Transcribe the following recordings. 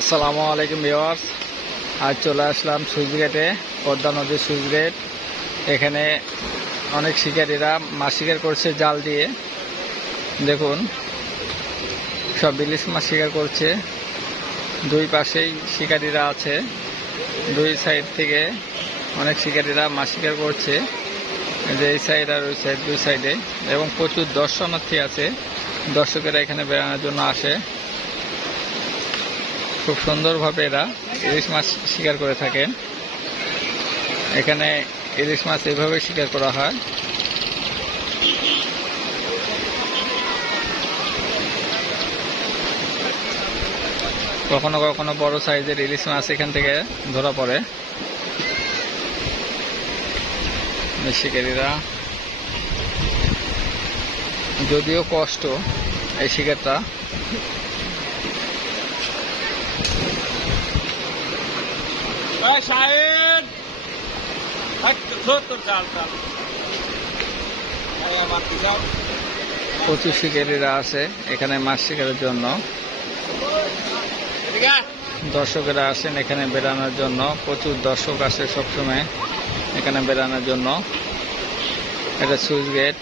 আসসালামু আলাইকুম ভিওয়ার্স আজ চলে আসলাম সুইচগেটে পদ্মা নদীর সুইচগেট এখানে অনেক শিকারীরা মাছ শিকার করছে জাল দিয়ে। দেখুন, সব ইলিশ মাছ শিকার করছে। দুই পাশেই শিকারীরা আছে। দুই সাইড থেকে অনেক শিকারীরা মাছ শিকার করছে। যে এই সাইড আর ওই সাইড, দুই সাইডে। এবং প্রচুর দর্শনার্থী আছে। দর্শকেরা এখানে বেড়ানোর জন্য আসে। খুব সুন্দরভাবে এরা ইলিশ মাছ শিকার করে থাকেন। এখানে ইলিশ মাছ এইভাবে শিকার করা হয়। কখনো কখনো বড় সাইজের ইলিশ মাছ এখান থেকে ধরা পড়ে। শিকারীরা। যদিও কষ্ট এই শিকারটা প্রচুর শিকারীরা আছে এখানে মাছ শিকারের জন্য। দর্শকেরা আসেন এখানে বেড়ানোর জন্য। প্রচুর দর্শক আসে সবসময় এখানে বেড়ানোর জন্য। এটা সুইচ গেট।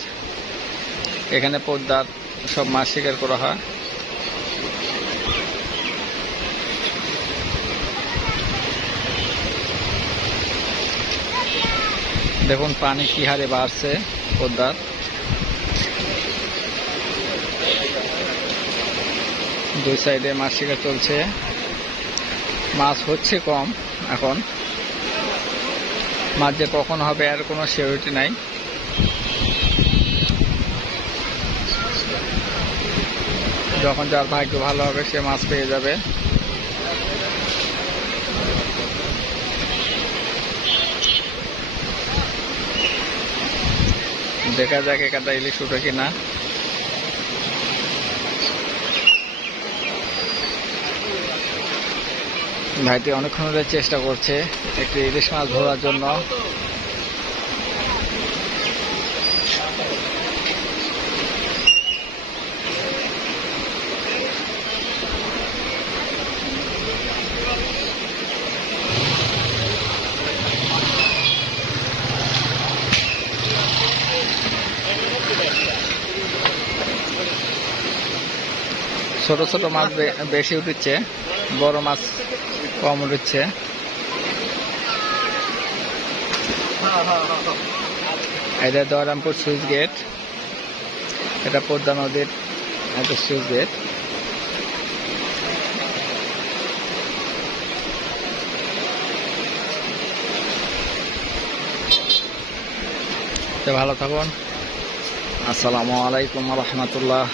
এখানে পদ্মার সব মাছ শিকার করা হয়। দেখুন পানি কি হারে বাড়ছে পদ্মার দুই সাইডে মাছ শিকার চলছে। মাছ হচ্ছে কম এখন। মাছ যে কখন হবে আর কোনো সিউরিটি নাই। যখন যার ভাগ্য ভালো হবে সে মাছ পেয়ে যাবে। দেখা যাক একটা ইলিশ উঠে কিনা। ভাইটি অনেকক্ষণ ধরে চেষ্টা করছে একটি ইলিশ মাছ ধরার জন্য। ছোট ছোট মাছ বেশি উঠছে, বড় মাছ কম উঠছে। এটা দয়রামপুর সুইচ গেট। এটা পদ্মা নদীর একটা সুইচ গেট। ভালো থাকুন। আসসালামু আলাইকুম রহমতুল্লাহ।